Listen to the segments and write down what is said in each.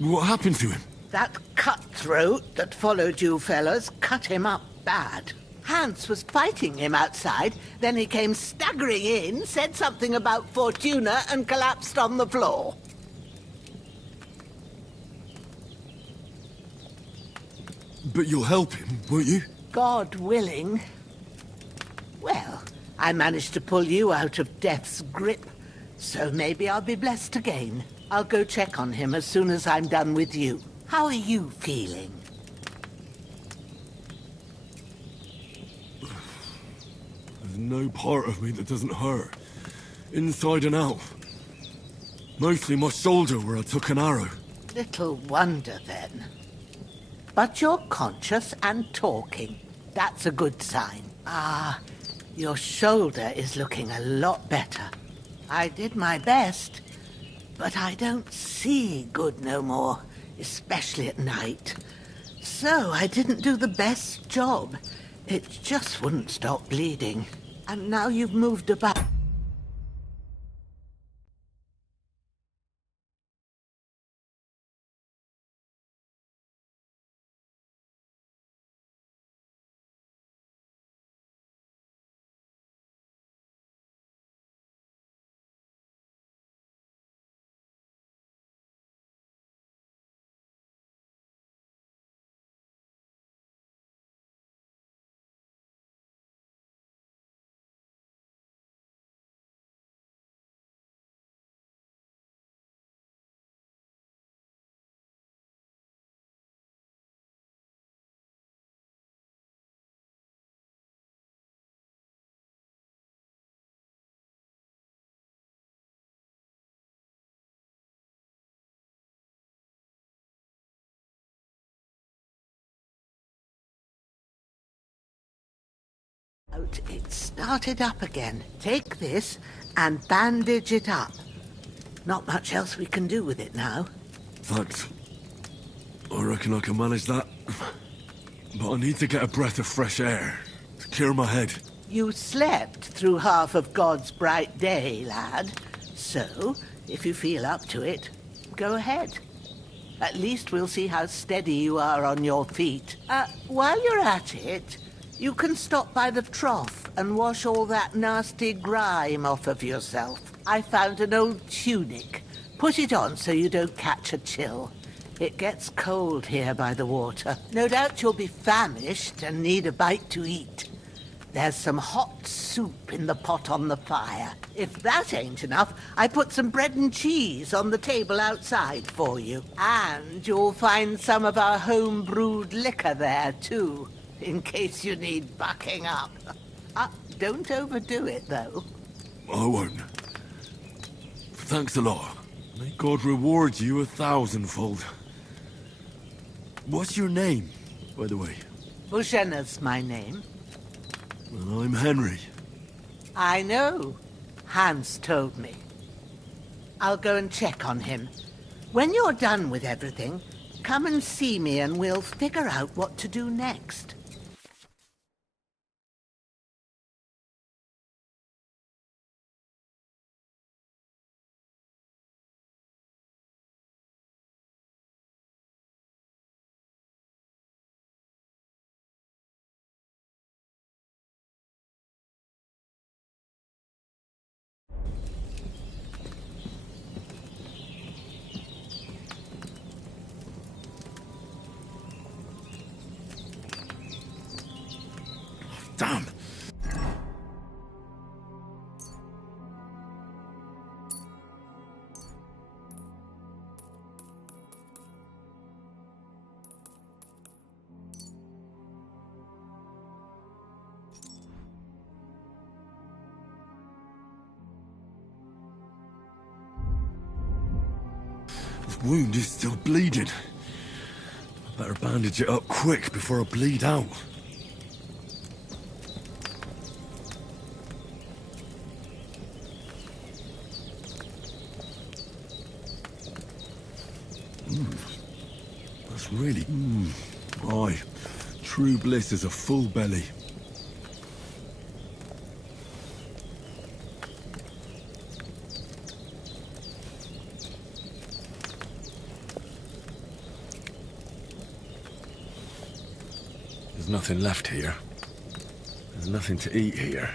What happened to him? That cutthroat that followed you fellas cut him up bad. Hans was fighting him outside, then he came staggering in, said something about Fortuna, and collapsed on the floor. But you'll help him, won't you? God willing. Well, I managed to pull you out of death's grip, so maybe I'll be blessed again. I'll go check on him as soon as I'm done with you. How are you feeling? There's no part of me that doesn't hurt. Inside and out. Mostly my shoulder where I took an arrow. Little wonder then. But you're conscious and talking. That's a good sign. Ah, your shoulder is looking a lot better. I did my best, but I don't see good no more, especially at night. So I didn't do the best job. It just wouldn't stop bleeding. And now you've moved about. It started up again. Take this and bandage it up. Not much else we can do with it now. Thanks. I reckon I can manage that. But I need to get a breath of fresh air to clear my head. You slept through half of God's bright day, lad. So, if you feel up to it, go ahead. At least we'll see how steady you are on your feet. While you're at it, you can stop by the trough and wash all that nasty grime off of yourself. I found an old tunic. Put it on so you don't catch a chill. It gets cold here by the water. No doubt you'll be famished and need a bite to eat. There's some hot soup in the pot on the fire. If that ain't enough, I put some bread and cheese on the table outside for you. And you'll find some of our home-brewed liquor there, too, in case you need bucking up. Don't overdo it, though. I won't. Thanks a lot. May God reward you 1,000-fold. What's your name, by the way? Bushenna's my name. Well, I'm Henry. I know. Hans told me. I'll go and check on him. When you're done with everything, come and see me and we'll figure out what to do next. Damn! This wound is still bleeding. I better bandage it up quick before I bleed out. That's really... Aye. True bliss is a full belly. nothing left here. There's nothing to eat here.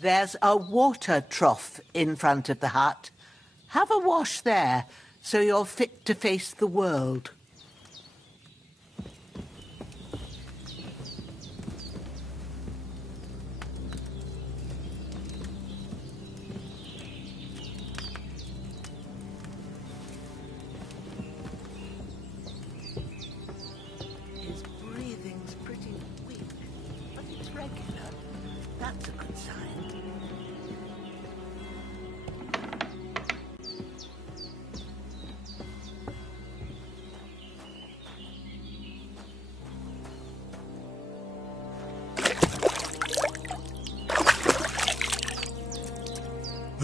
There's a water trough in front of the hut. Have a wash there, so you're fit to face the world. His breathing's pretty weak, but it's regular. That's a good sign.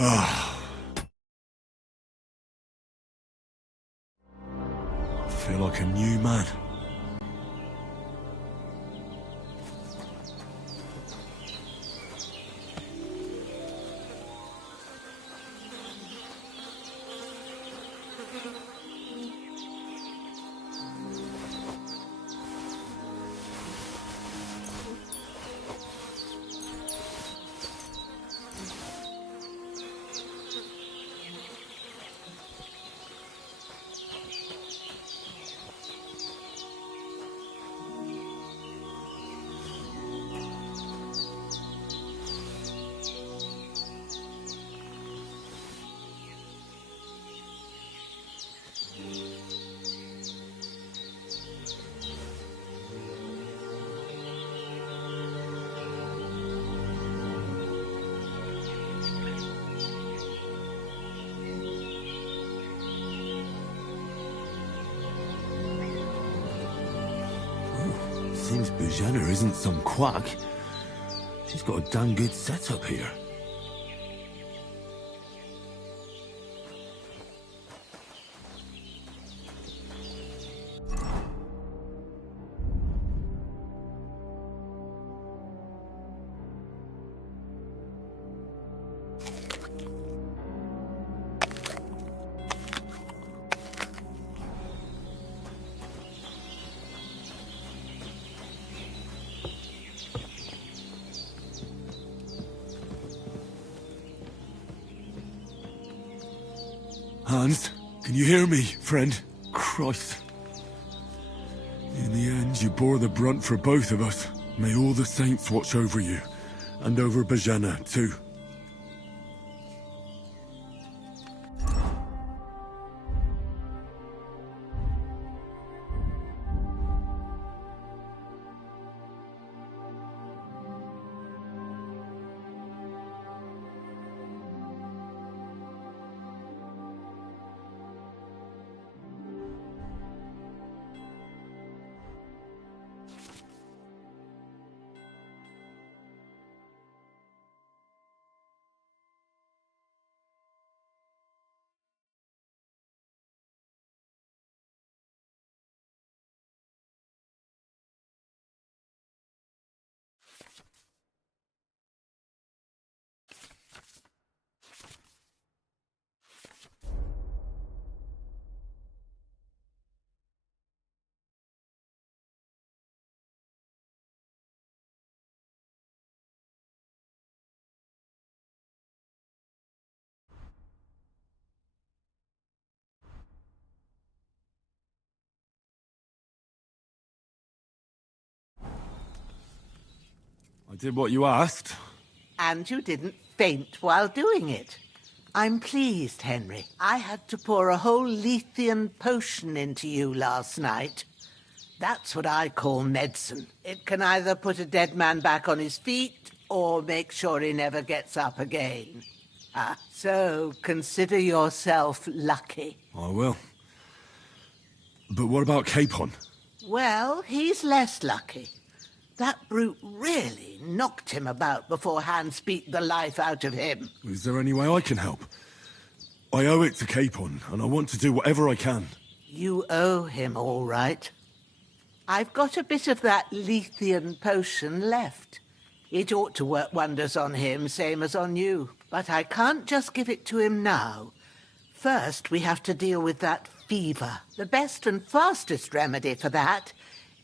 I feel like a new man. Seems Bujana isn't some quack. She's got a damn good setup here. Hans, can you hear me, friend? Christ. In the end, you bore the brunt for both of us. May all the saints watch over you. And over Bajana, too. I did what you asked. And you didn't faint while doing it. I'm pleased, Henry. I had to pour a whole Lethean potion into you last night. That's what I call medicine. It can either put a dead man back on his feet or make sure he never gets up again. So consider yourself lucky. I will. But what about Capon? Well, he's less lucky. That brute really knocked him about before Hans beat the life out of him. Is there any way I can help? I owe it to Capon, and I want to do whatever I can. You owe him, all right. I've got a bit of that Lethean potion left. It ought to work wonders on him, same as on you. But I can't just give it to him now. First, we have to deal with that fever. The best and fastest remedy for that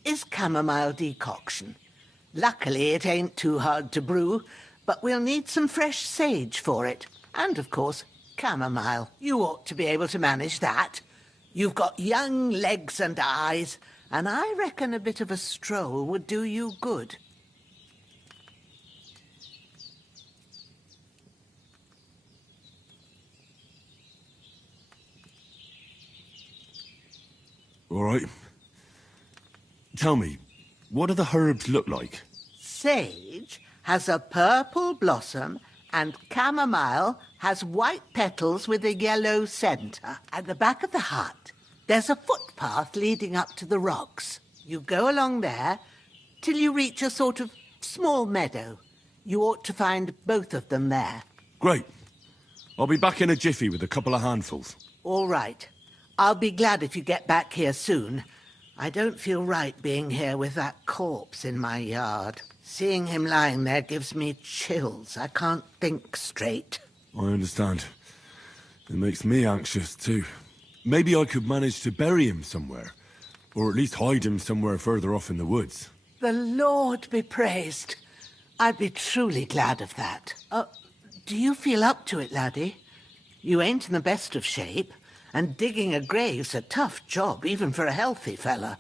is chamomile decoction. Luckily, it ain't too hard to brew, but we'll need some fresh sage for it. And, of course, chamomile. You ought to be able to manage that. You've got young legs and eyes, and I reckon a bit of a stroll would do you good. All right. Tell me, what do the herbs look like? Sage has a purple blossom, and chamomile has white petals with a yellow centre. At the back of the hut, there's a footpath leading up to the rocks. You go along there till you reach a sort of small meadow. You ought to find both of them there. Great. I'll be back in a jiffy with a couple of handfuls. All right. I'll be glad if you get back here soon. I don't feel right being here with that corpse in my yard. Seeing him lying there gives me chills. I can't think straight. I understand. It makes me anxious, too. Maybe I could manage to bury him somewhere. Or at least hide him somewhere further off in the woods. The Lord be praised. I'd be truly glad of that. Do you feel up to it, laddie? You ain't in the best of shape. And digging a grave's a tough job, even for a healthy fella.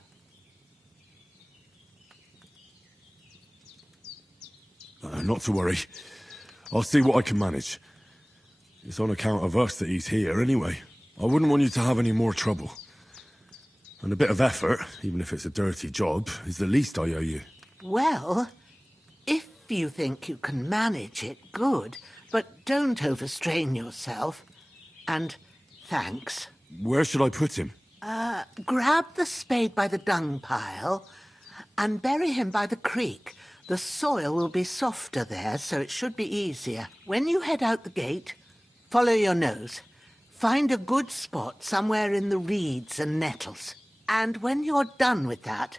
Not to worry. I'll see what I can manage. It's on account of us that he's here, anyway. I wouldn't want you to have any more trouble. And a bit of effort, even if it's a dirty job, is the least I owe you. Well, if you think you can manage it, good. But don't overstrain yourself. And thanks. Where should I put him? Grab the spade by the dung pile and bury him by the creek. The soil will be softer there, so it should be easier. When you head out the gate, follow your nose. Find a good spot somewhere in the reeds and nettles. And when you're done with that,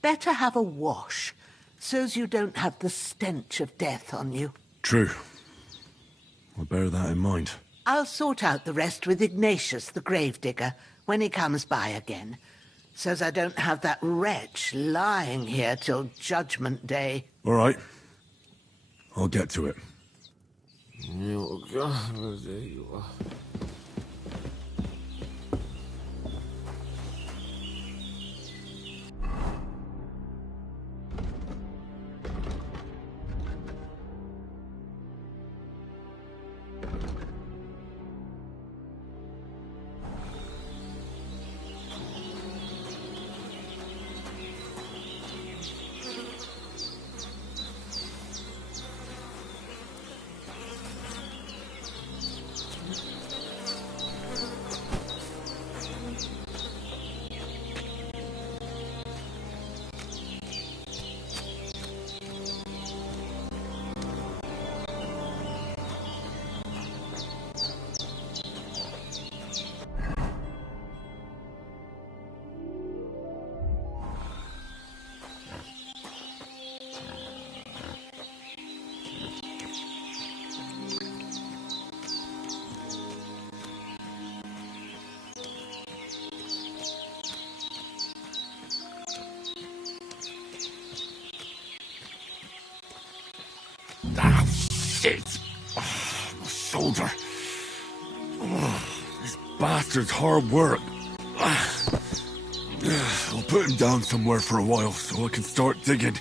better have a wash, so's you don't have the stench of death on you. True. I'll bear that in mind. I'll sort out the rest with Ignatius, the gravedigger, when he comes by again, so's I don't have that wretch lying here till Judgment Day. All right. I'll get to it. Ah, shit! Oh, my shoulder. Oh, this bastard's hard work. I'll put him down somewhere for a while so I can start digging.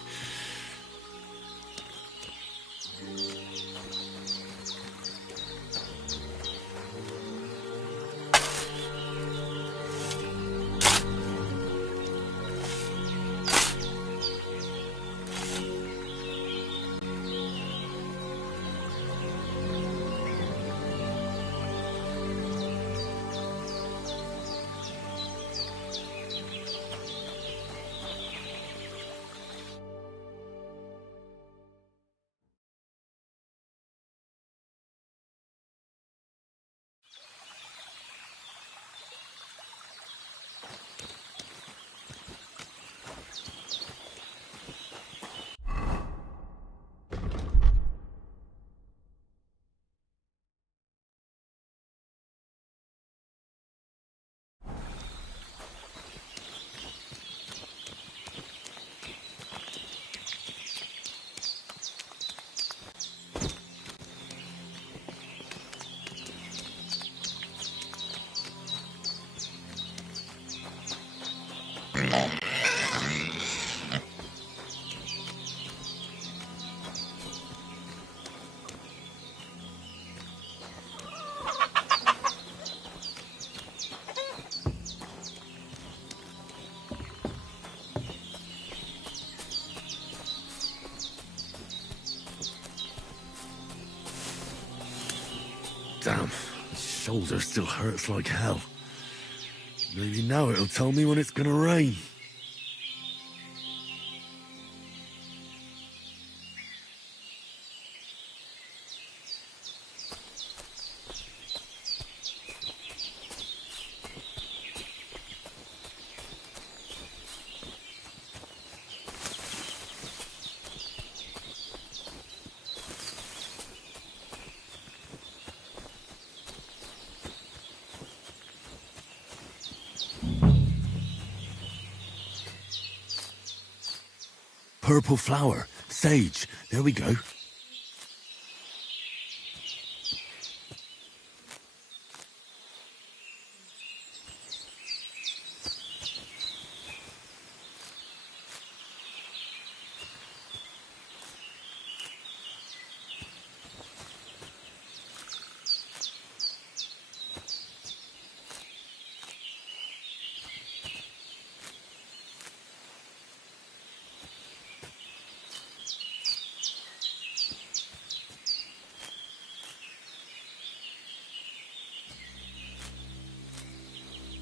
Damn, my shoulder still hurts like hell. Maybe now it'll tell me when it's gonna rain. Purple flower. Sage. There we go.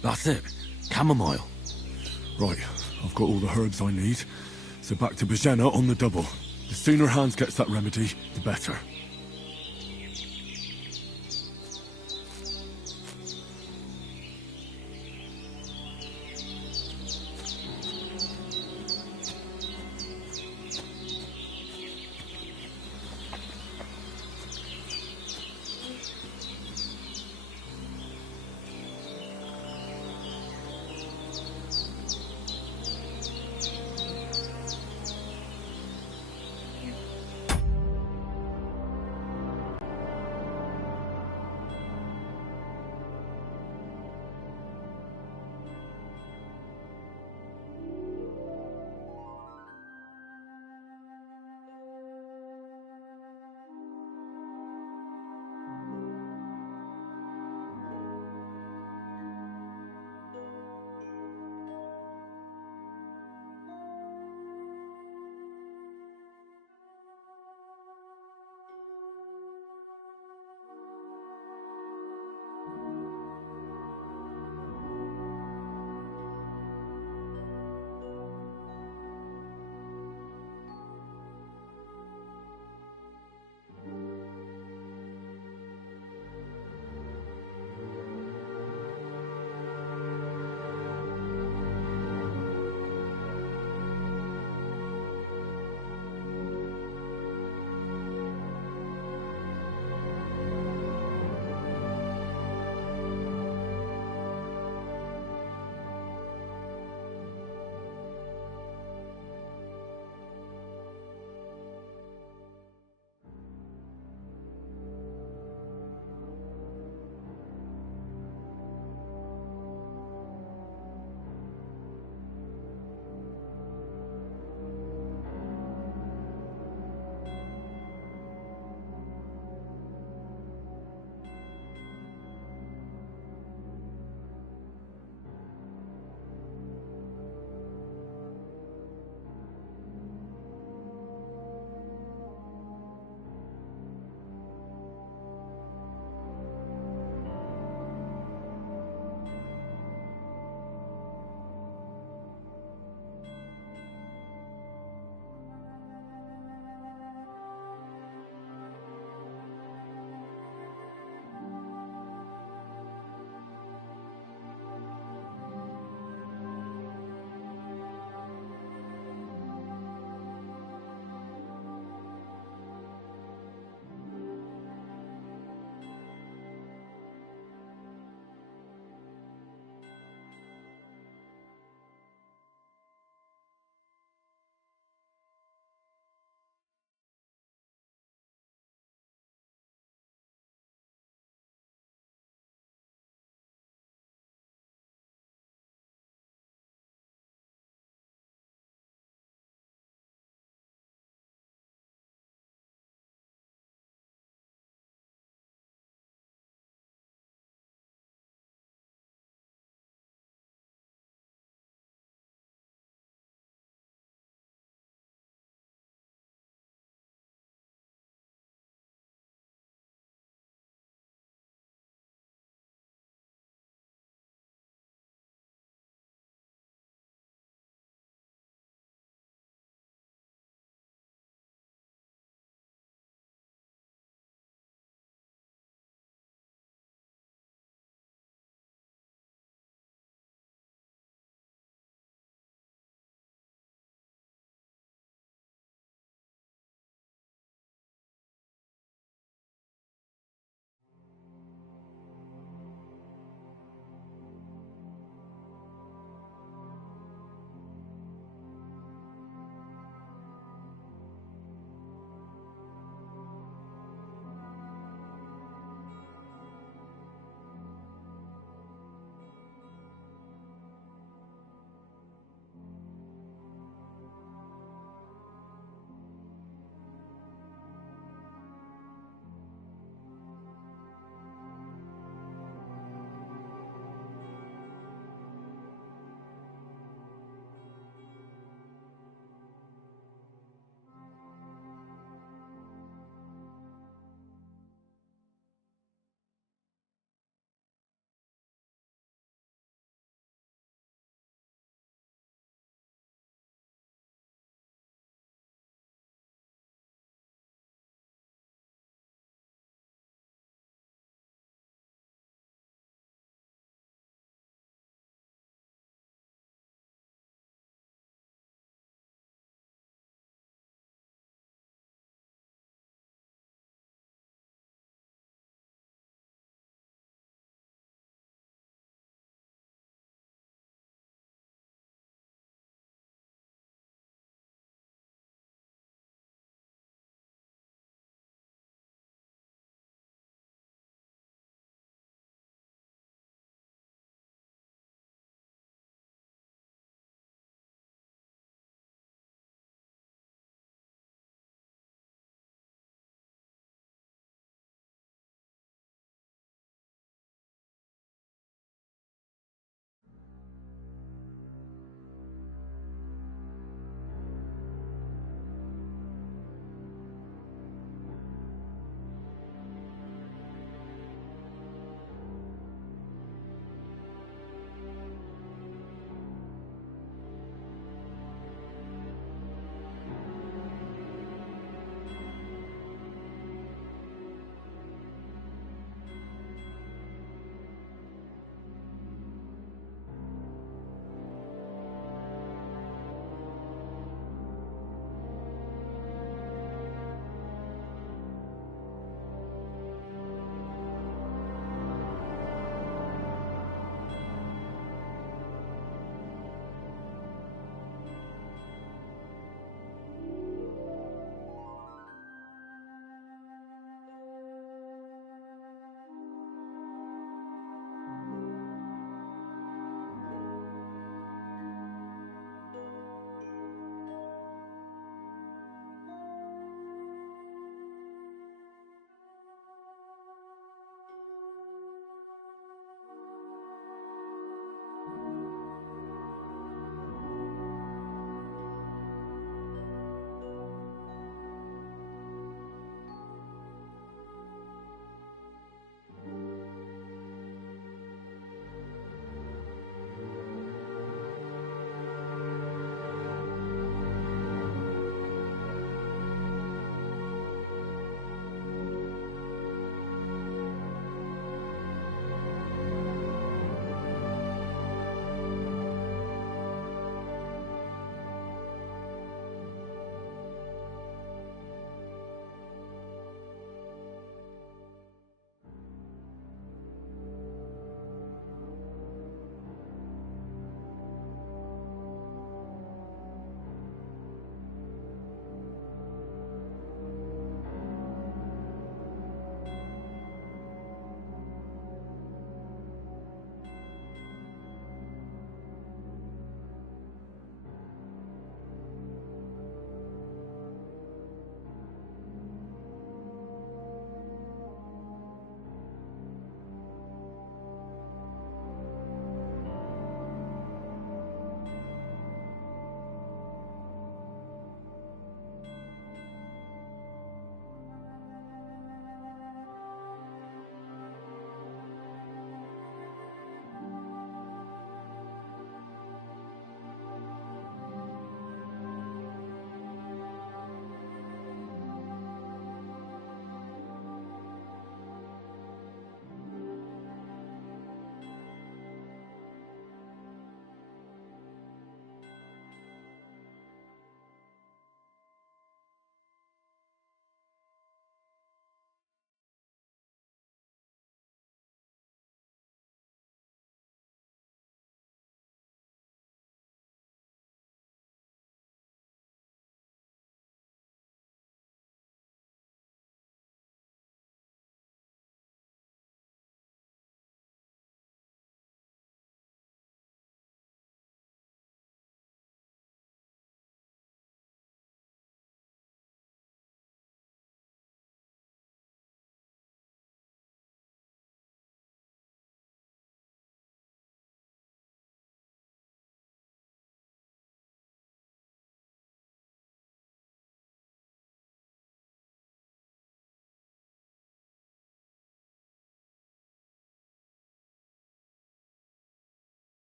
That's it. Chamomile. Right, I've got all the herbs I need. So back to Bajena on the double. The sooner Hans gets that remedy, the better.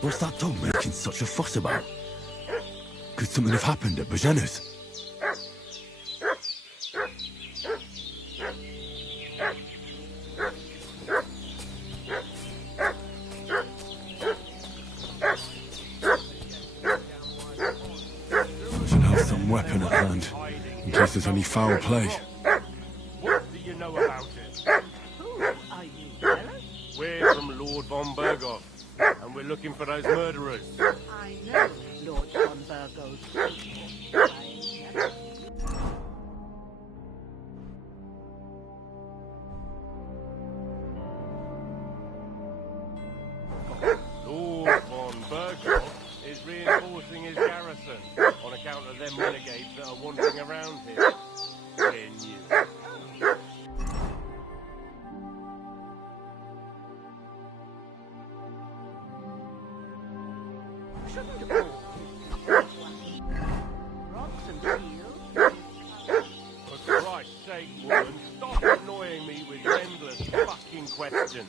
What's that dog making such a fuss about? Could something have happened at Bajena's? I should have some weapon at hand, in case there's any foul play. What do you know about it? Who are you, Gareth? We're from Lord von Berghoff, and we're looking for those murderers. I know Lord von Burgo's people. I never... Lord von Berghoff is reinforcing his garrison on account of them renegades that are wandering around here. We're new. Shouldn't all rocks and shields? For Christ's sake, woman, stop annoying me with endless fucking questions.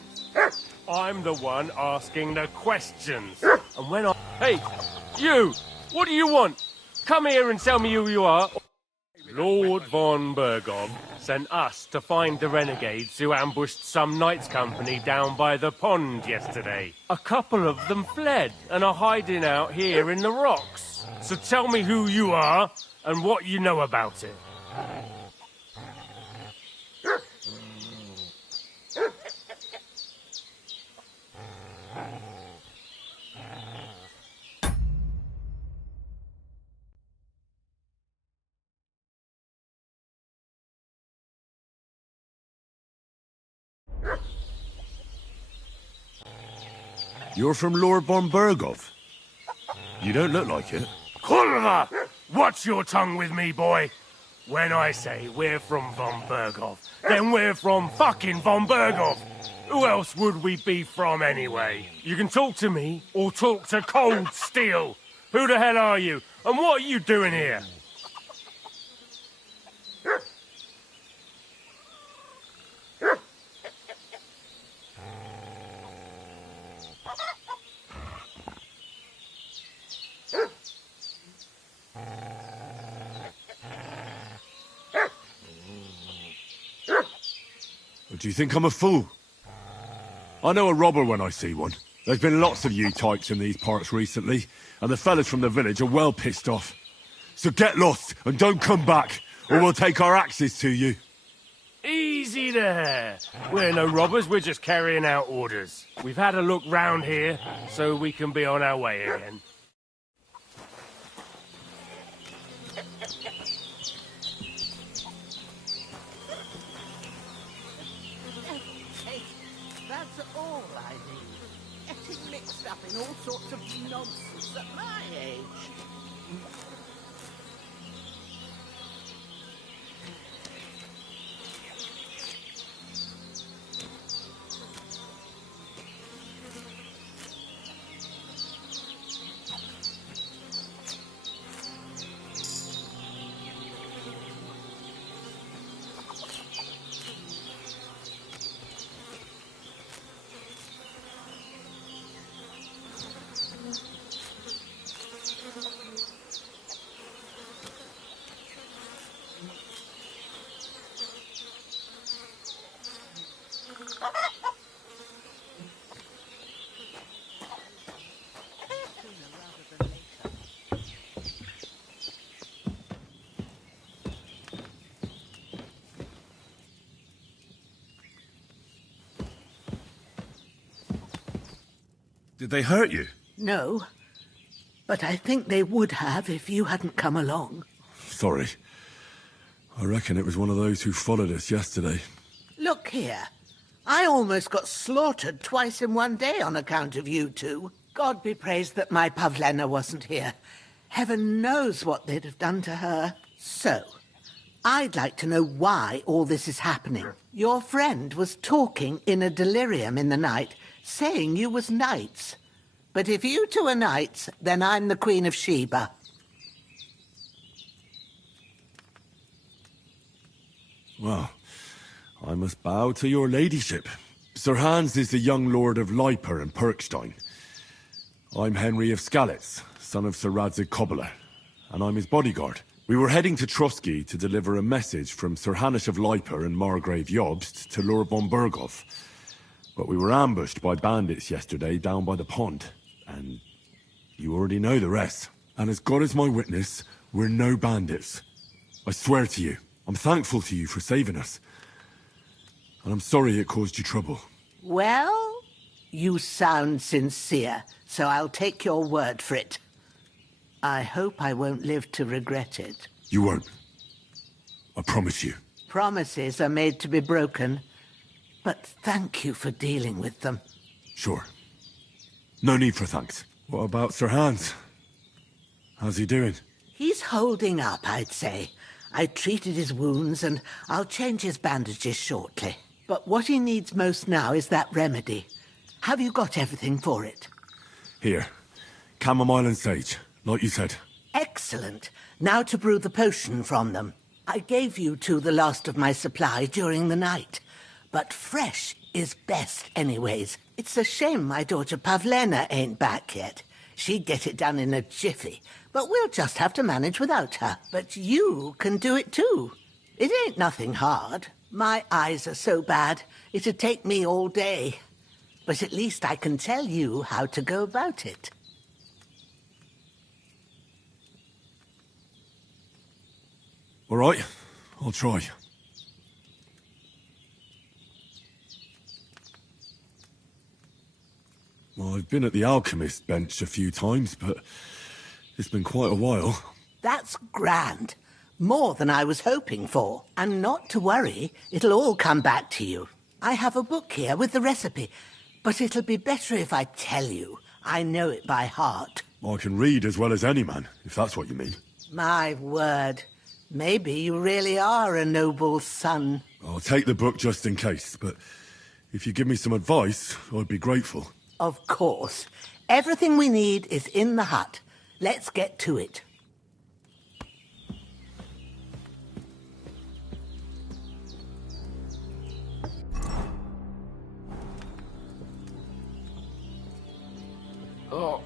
I'm the one asking the questions. And when I... Hey, you! What do you want? Come here and tell me who you are. Lord von Berghoff sent us to find the renegades who ambushed some knights' company down by the pond yesterday. A couple of them fled and are hiding out here in the rocks. So tell me who you are and what you know about it. You're from Lord von Berghoff? You don't look like it. Kurva! Watch your tongue with me, boy. When I say we're from von Berghoff, then we're from fucking von Berghoff. Who else would we be from anyway? You can talk to me or talk to cold steel. Who the hell are you? And what are you doing here? Do you think I'm a fool? I know a robber when I see one. There's been lots of you types in these parts recently, and the fellas from the village are well pissed off. So get lost and don't come back, or we'll take our axes to you. Easy there. We're no robbers, we're just carrying out orders. We've had a look round here, so we can be on our way again. Hey, that's all I need. Getting mixed up in all sorts of nonsense at my age. Did they hurt you? No, but I think they would have if you hadn't come along. Sorry. I reckon it was one of those who followed us yesterday. Look here. I almost got slaughtered twice in one day on account of you two. God be praised that my Pavlena wasn't here. Heaven knows what they'd have done to her. So, I'd like to know why all this is happening. Your friend was talking in a delirium in the night, saying you was knights. But if you two are knights, then I'm the Queen of Sheba. Well, I must bow to your ladyship. Sir Hans is the young lord of Leiper and Perkstein. I'm Henry of Skalitz, son of Sir Radzig Cobbler, and I'm his bodyguard. We were heading to Trusky to deliver a message from Sir Hanish of Leiper and Margrave Jobst to Lord von Burgov. But we were ambushed by bandits yesterday down by the pond, and you already know the rest. And as God is my witness, we're no bandits. I swear to you, I'm thankful to you for saving us. And I'm sorry it caused you trouble. Well, you sound sincere, so I'll take your word for it. I hope I won't live to regret it. You won't. I promise you. Promises are made to be broken, but thank you for dealing with them. Sure. No need for thanks. What about Sir Hans? How's he doing? He's holding up, I'd say. I treated his wounds, and I'll change his bandages shortly. But what he needs most now is that remedy. Have you got everything for it? Here. Chamomile and sage, like you said. Excellent. Now to brew the potion from them. I gave you two the last of my supply during the night. But fresh is best anyways. It's a shame my daughter Pavlena ain't back yet. She'd get it done in a jiffy. But we'll just have to manage without her. But you can do it too. It ain't nothing hard. My eyes are so bad, it'd take me all day. But at least I can tell you how to go about it. All right, I'll try. Well, I've been at the alchemist bench a few times, but it's been quite a while. That's grand. More than I was hoping for. And not to worry, it'll all come back to you. I have a book here with the recipe, but it'll be better if I tell you. I know it by heart. I can read as well as any man, if that's what you mean. My word. Maybe you really are a noble son. I'll take the book just in case, but if you give me some advice, I'd be grateful. Of course. Everything we need is in the hut. Let's get to it. Oh.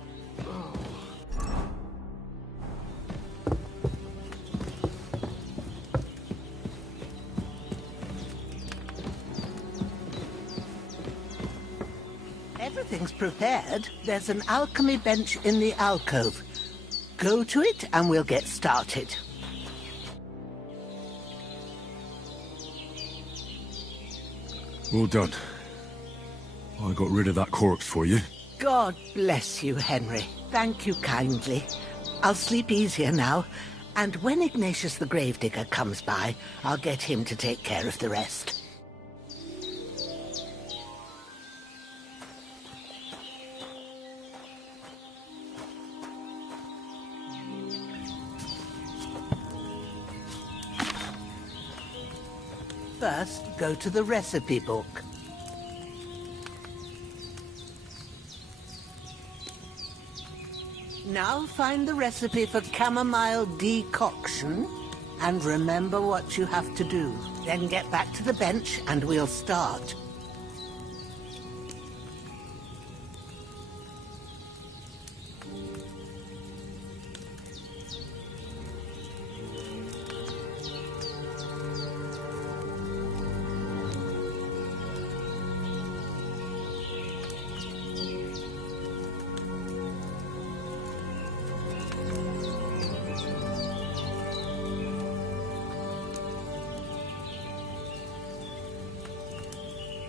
Everything's prepared. There's an alchemy bench in the alcove. Go to it and we'll get started. All done. I got rid of that corpse for you. God bless you, Henry. Thank you kindly. I'll sleep easier now, and when Ignatius the Gravedigger comes by, I'll get him to take care of the rest. First, go to the recipe book. Now find the recipe for chamomile decoction, and remember what you have to do. Then get back to the bench and we'll start.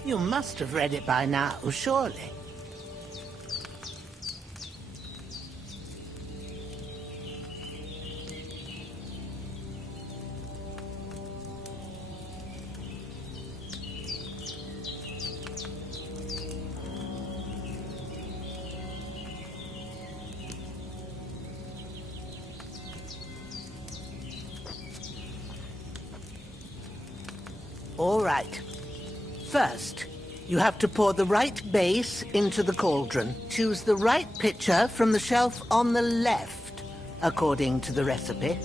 You must have read it by now, surely. All right. First, you have to pour the right base into the cauldron. Choose the right pitcher from the shelf on the left, according to the recipe.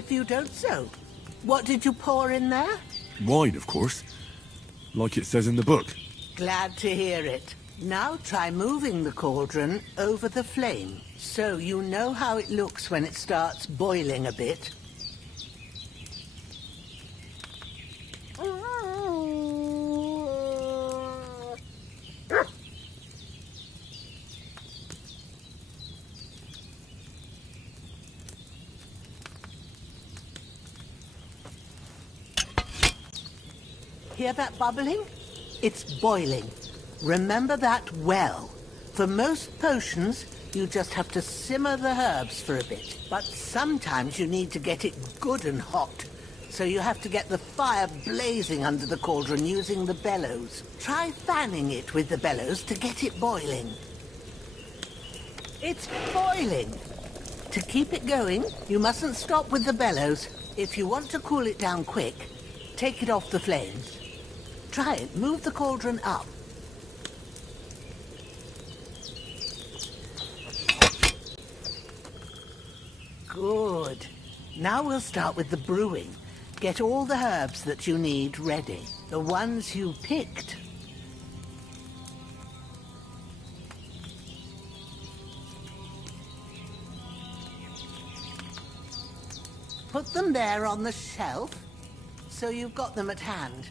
if you don't so. What did you pour in there? Wine, of course. Like it says in the book. Glad to hear it. Now try moving the cauldron over the flame, so you know how it looks when it starts boiling a bit. Hear that bubbling? It's boiling. Remember that well. For most potions, you just have to simmer the herbs for a bit. But sometimes you need to get it good and hot. So you have to get the fire blazing under the cauldron using the bellows. Try fanning it with the bellows to get it boiling. It's boiling! To keep it going, you mustn't stop with the bellows. If you want to cool it down quick, take it off the flames. Try it. Move the cauldron up. Good. Now we'll start with the brewing. Get all the herbs that you need ready. The ones you picked. Put them there on the shelf, so you've got them at hand.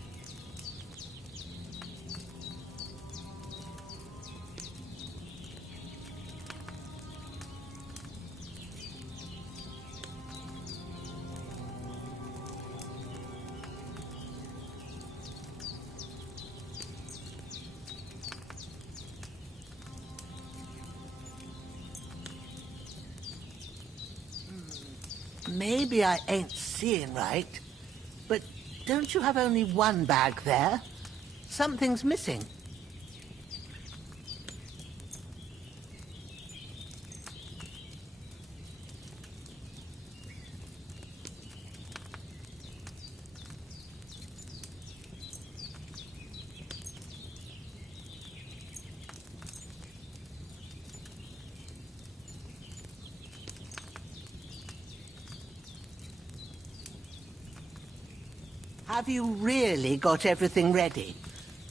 Maybe I ain't seeing right, but don't you have only one bag there? Something's missing. Have you really got everything ready?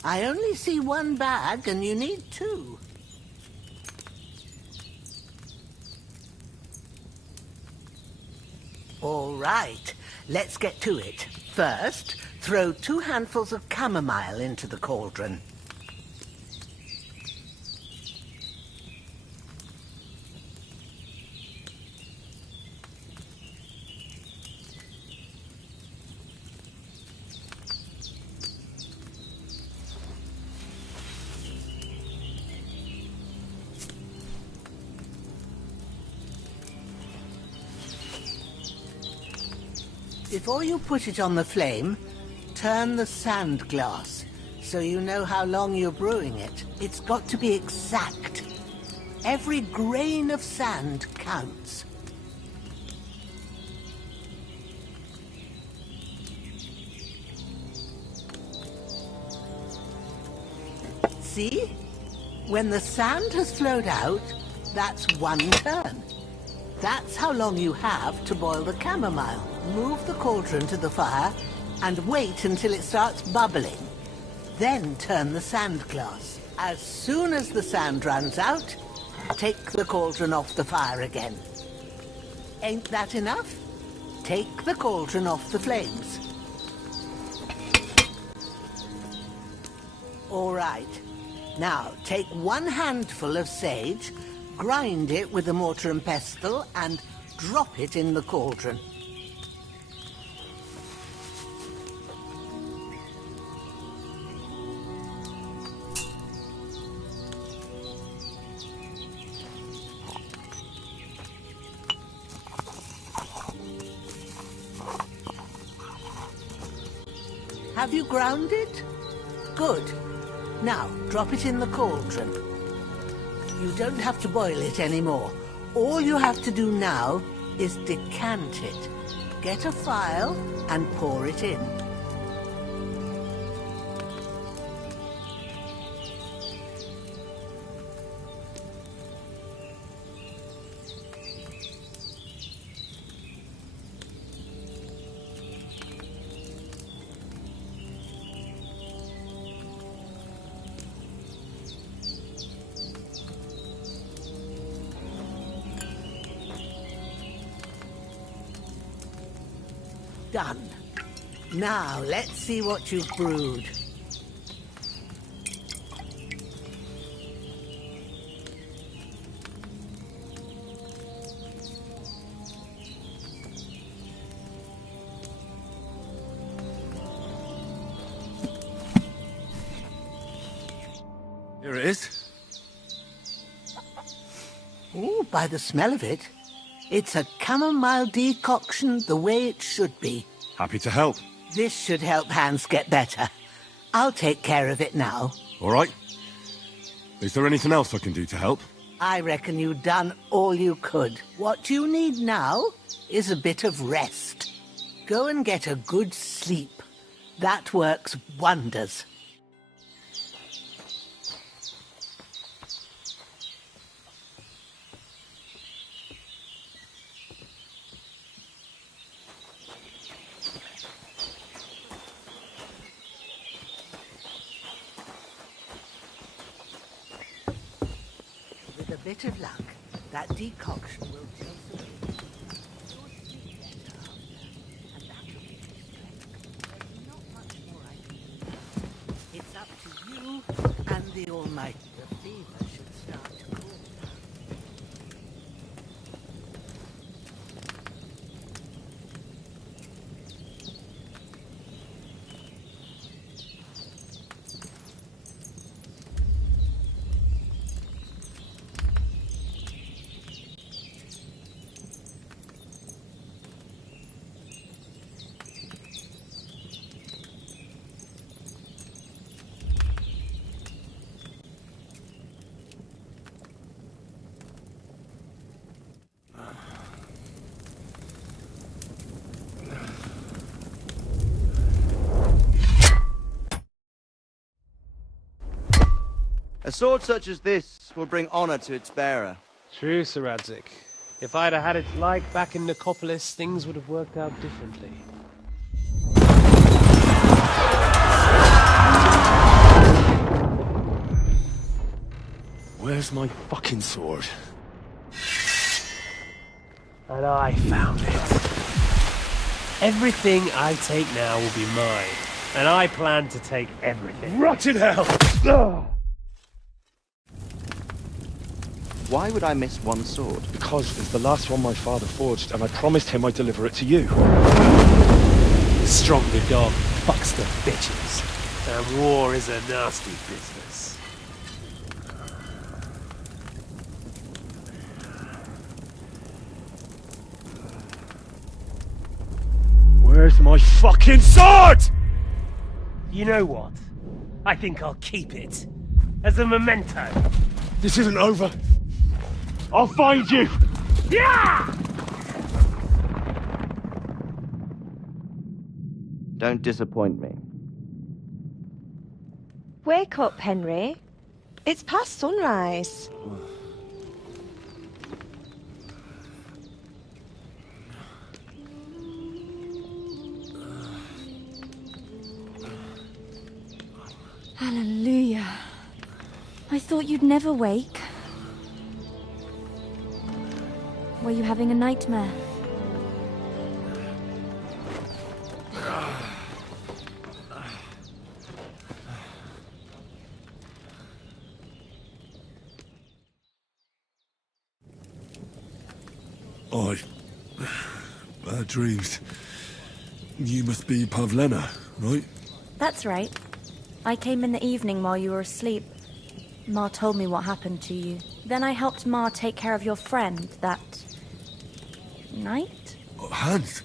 I only see one bag and you need two. All right, let's get to it. First, throw 2 handfuls of chamomile into the cauldron. Before you put it on the flame, turn the sand glass, so you know how long you're brewing it. It's got to be exact. Every grain of sand counts. See? When the sand has flowed out, that's 1 turn. That's how long you have to boil the chamomile. Move the cauldron to the fire and wait until it starts bubbling. Then turn the sand glass. As soon as the sand runs out, take the cauldron off the fire again. Ain't that enough? Take the cauldron off the flames. All right. Now, take 1 handful of sage, grind it with a mortar and pestle, and drop it in the cauldron. Have you ground it? Good. Now, drop it in the cauldron. You don't have to boil it anymore. All you have to do now is decant it. Get a phial and pour it in. done. Now, let's see what you've brewed. Here it is. Oh, by the smell of it, it's a chamomile decoction the way it should be. Happy to help. This should help Hans get better. I'll take care of it now. All right. Is there anything else I can do to help? I reckon you've done all you could. What you need now is a bit of rest. Go and get a good sleep. That works wonders. With a bit of luck, that decoction will chase away. You'll sleep better after, and that'll give you strength. There's not much more I can do. It's up to you and the Almighty. The fever should start to cool down. A sword such as this will bring honor to its bearer. True, Sir Radzik. If I'd have had its like back in Nicopolis, things would have worked out differently. Where's my fucking sword? And I found it. Everything I take now will be mine, and I plan to take everything. Rotten hell! Why would I miss one sword? Because it's the last one my father forged, and I promised him I'd deliver it to you. Stronger dog fucks the bitches, and war is a nasty business. Where's my fucking sword? You know what? I think I'll keep it. As a memento. This isn't over. I'll find you! Yeah! Don't disappoint me. Wake up, Henry. It's past sunrise. Hallelujah. I thought you'd never wake. Were you having a nightmare? Bad dreams. You must be Pavlena, right? That's right. I came in the evening while you were asleep. Ma told me what happened to you. Then I helped Ma take care of your friend that night? Oh, Hans.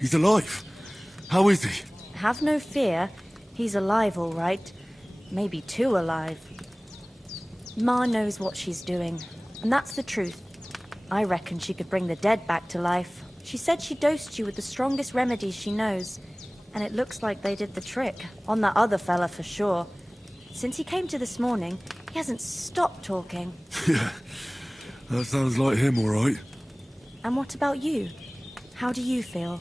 He's alive. How is he? Have no fear. He's alive, all right. Maybe too alive. Ma knows what she's doing, and that's the truth. I reckon she could bring the dead back to life. She said she dosed you with the strongest remedies she knows, and it looks like they did the trick. On that other fella for sure. Since he came to this morning, he hasn't stopped talking. Yeah, that sounds like him, all right. And what about you? How do you feel?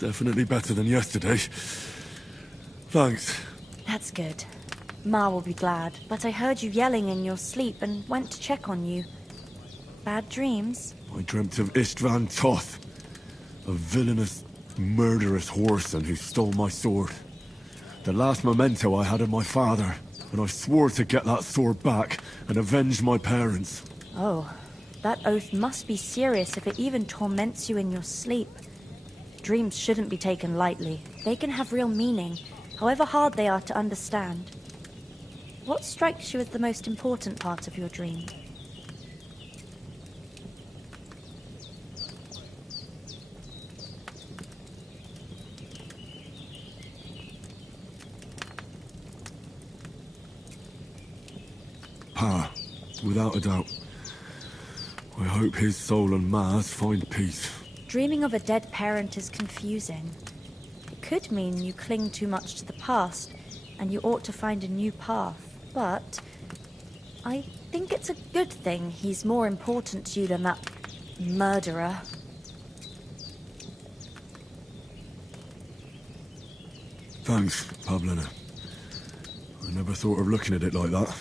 Definitely better than yesterday. Thanks. That's good. Ma will be glad, but I heard you yelling in your sleep and went to check on you. Bad dreams? I dreamt of Istvan Toth, a villainous, murderous whoreson who stole my sword. The last memento I had of my father, and I swore to get that sword back and avenge my parents. Oh, that oath must be serious if it even torments you in your sleep. Dreams shouldn't be taken lightly. They can have real meaning, however hard they are to understand. What strikes you as the most important part of your dream? Pa, without a doubt. I hope his soul and Ma's find peace. Dreaming of a dead parent is confusing. It could mean you cling too much to the past, and you ought to find a new path. But I think it's a good thing he's more important to you than that murderer. Thanks, Pavlina. I never thought of looking at it like that.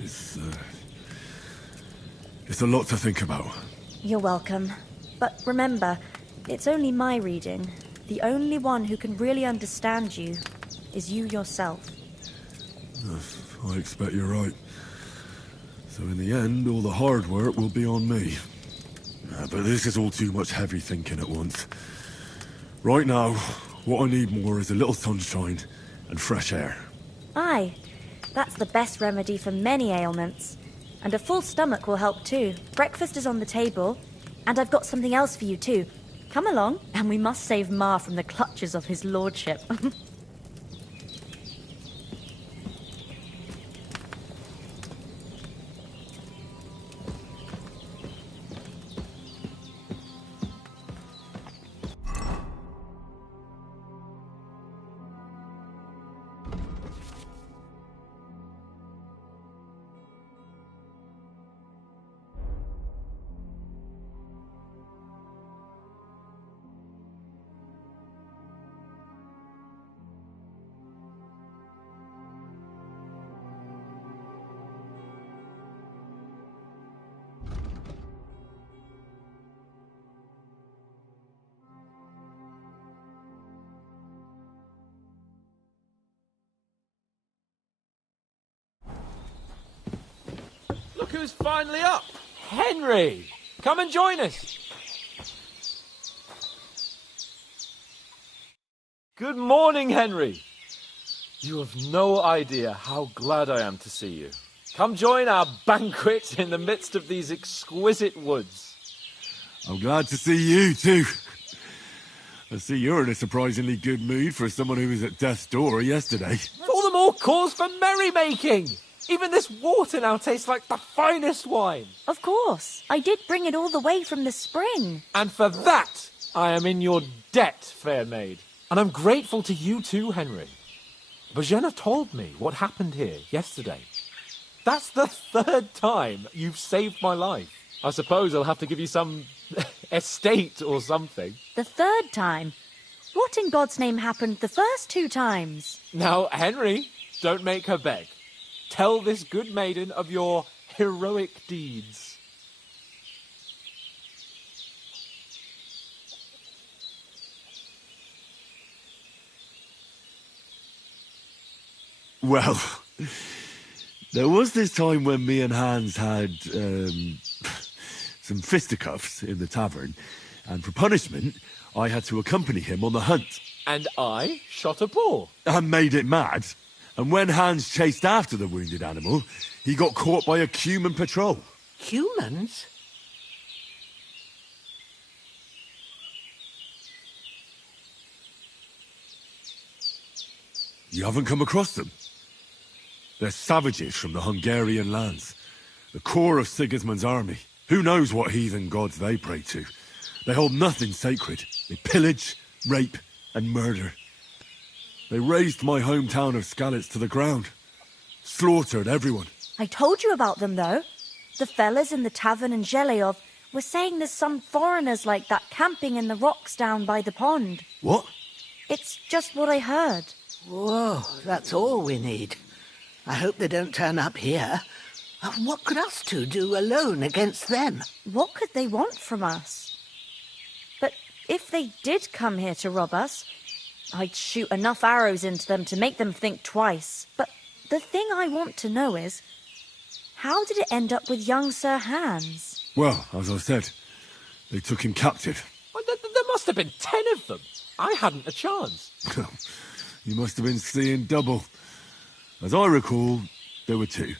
It's a lot to think about. You're welcome. But remember, it's only my reading. The only one who can really understand you is you yourself. I expect you're right. So in the end, all the hard work will be on me. But this is all too much heavy thinking at once. Right now, what I need more is a little sunshine and fresh air. Aye, that's the best remedy for many ailments. And a full stomach will help too. Breakfast is on the table, and I've got something else for you too. Come along, and we must save Ma from the clutches of his lordship. Look who's finally up! Henry! Come and join us! Good morning, Henry! You have no idea how glad I am to see you. Come join our banquet in the midst of these exquisite woods. I'm glad to see you too. I see you're in a surprisingly good mood for someone who was at death's door yesterday. All the more cause for merrymaking! Even this water now tastes like the finest wine. Of course. I did bring it all the way from the spring. And for that, I am in your debt, fair maid. And I'm grateful to you too, Henry. Bojena told me what happened here yesterday. That's the third time you've saved my life. I suppose I'll have to give you some estate or something. The third time? What in God's name happened the first 2 times? Now, Henry, don't make her beg. Tell this good maiden of your heroic deeds. Well, there was this time when me and Hans had some fisticuffs in the tavern, and for punishment, I had to accompany him on the hunt. And I shot a boar. And made it mad. And when Hans chased after the wounded animal, he got caught by a human patrol. Humans? You haven't come across them? They're savages from the Hungarian lands. The core of Sigismund's army. Who knows what heathen gods they pray to? They hold nothing sacred. They pillage, rape, and murder. They razed my hometown of Skalitz to the ground. Slaughtered everyone. I told you about them, though. The fellas in the tavern in Zheleov were saying there's some foreigners like that camping in the rocks down by the pond. What? It's just what I heard. Whoa, that's all we need. I hope they don't turn up here. What could us two do alone against them? What could they want from us? But if they did come here to rob us, I'd shoot enough arrows into them to make them think twice. But the thing I want to know is, how did it end up with young Sir Hans? Well, as I said, they took him captive. Well, there must have been 10 of them. I hadn't a chance. You must have been seeing double. As I recall, there were 2.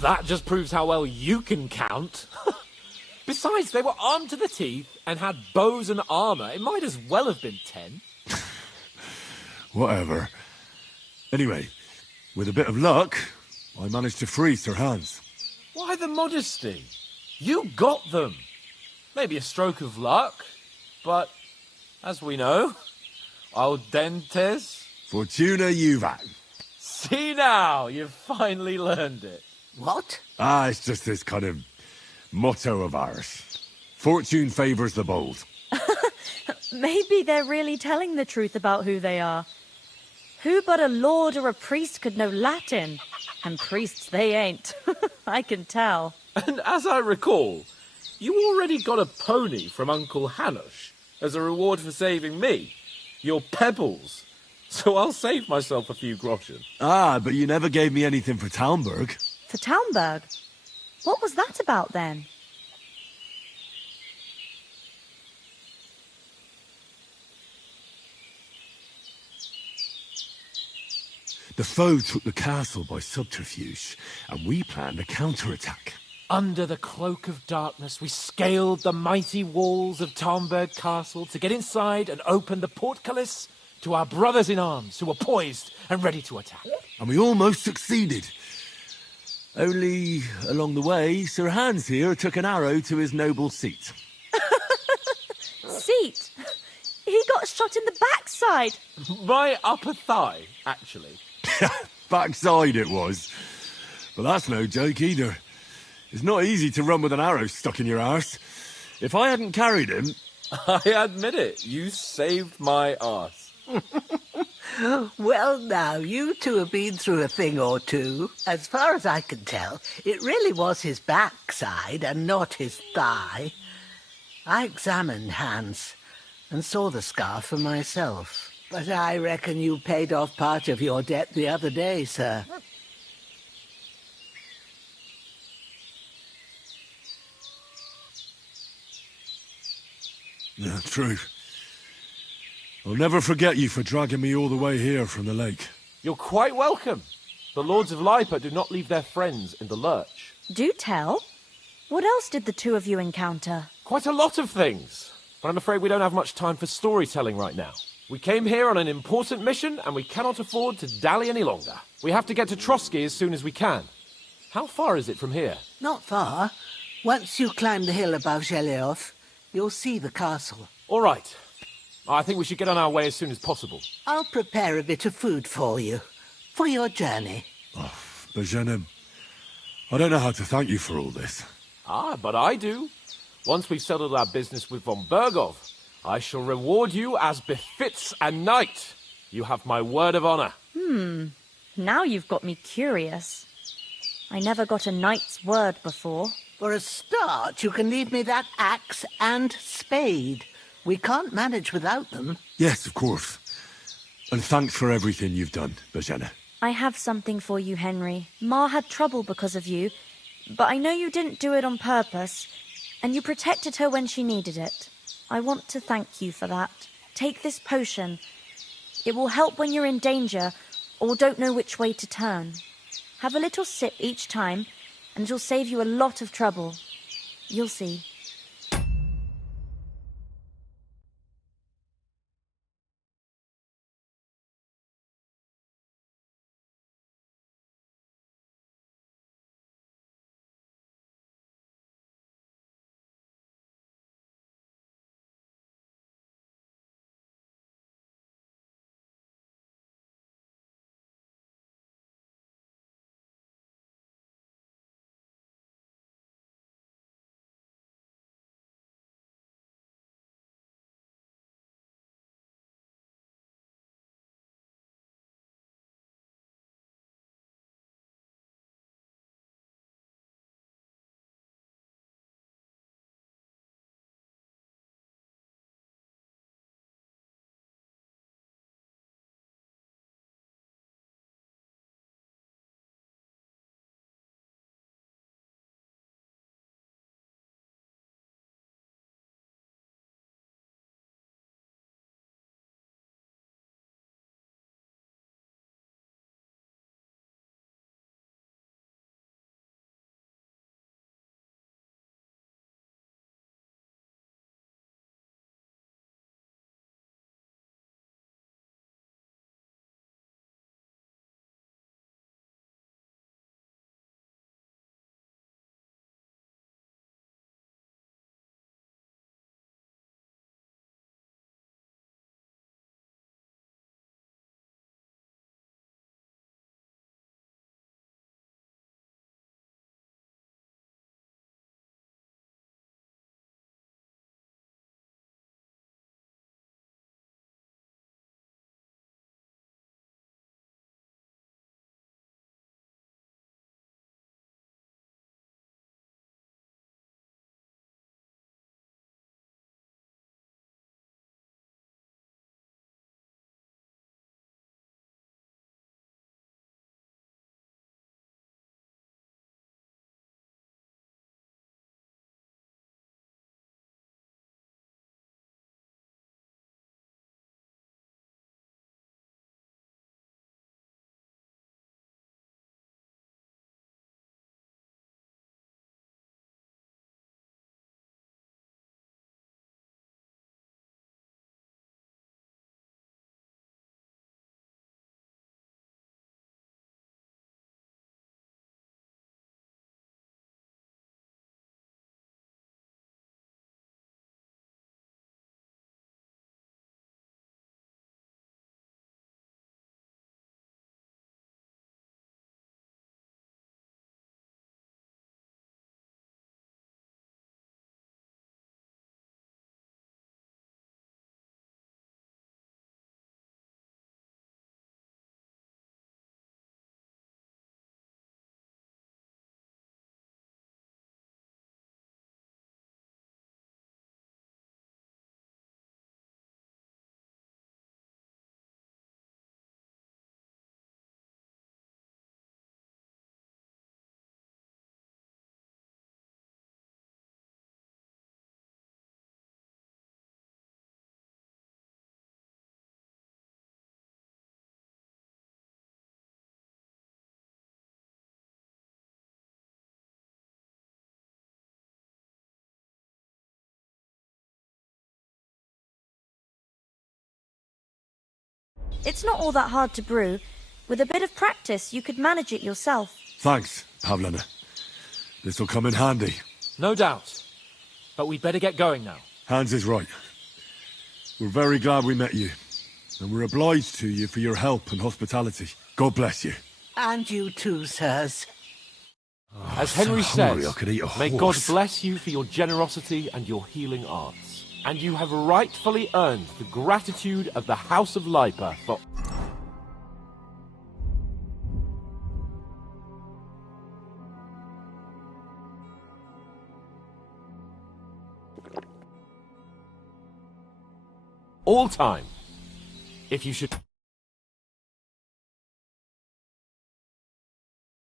That just proves how well you can count. Besides, they were armed to the teeth and had bows and armor. It might as well have been 10. Whatever. Anyway, with a bit of luck, I managed to free Sir Hans. Why the modesty? You got them. Maybe a stroke of luck, but as we know, audentes. Fortuna juvat. See now, you've finally learned it. What? It's just this kind of motto of ours. Fortune favours the bold. Maybe they're really telling the truth about who they are. Who but a lord or a priest could know Latin? And priests they ain't. I can tell. And as I recall, you already got a pony from Uncle Hanush as a reward for saving me. Your pebbles. So I'll save myself a few groschen. But you never gave me anything for Talmberg. For Talmberg? What was that about then? The foe took the castle by subterfuge, and we planned a counterattack. Under the cloak of darkness, we scaled the mighty walls of Talmberg Castle to get inside and open the portcullis to our brothers in arms who were poised and ready to attack. And we almost succeeded. Only, along the way, Sir Hans here took an arrow to his noble seat. Seat? He got shot in the backside. My upper thigh, actually. Backside it was. But that's no joke either. It's not easy to run with an arrow stuck in your arse. If I hadn't carried him... I admit it, you saved my arse. Well, now, you two have been through a thing or two. As far as I can tell, it really was his backside and not his thigh. I examined Hans and saw the scar for myself. But I reckon you paid off part of your debt the other day, sir. Yeah, true. I'll never forget you for dragging me all the way here from the lake. You're quite welcome. The Lords of Lipa do not leave their friends in the lurch. Do tell. What else did the two of you encounter? Quite a lot of things. But I'm afraid we don't have much time for storytelling right now. We came here on an important mission, and we cannot afford to dally any longer. We have to get to Trotsky as soon as we can. How far is it from here? Not far. Once you climb the hill above Zhelioth, you'll see the castle. All right. I think we should get on our way as soon as possible. I'll prepare a bit of food for you, for your journey. Bozhena, I don't know how to thank you for all this. But I do. Once we've settled our business with von Bergov, I shall reward you as befits a knight. You have my word of honor. Now you've got me curious. I never got a knight's word before. For a start, you can leave me that axe and spade. We can't manage without them. Yes, of course. And thanks for everything you've done, Bozhena. I have something for you, Henry. Ma had trouble because of you, but I know you didn't do it on purpose, and you protected her when she needed it. I want to thank you for that. Take this potion. It will help when you're in danger or don't know which way to turn. Have a little sip each time, and it'll save you a lot of trouble. You'll see. It's not all that hard to brew. With a bit of practice, you could manage it yourself. Thanks, Pavlena. This'll come in handy. No doubt. But we'd better get going now. Hans is right. We're very glad we met you. And we're obliged to you for your help and hospitality. God bless you. And you too, sirs. As Henry so hungry says, I could eat a may God horse." bless you for your generosity and your healing arts. And you have rightfully earned the gratitude of the House of Lipa for... all time. If you should...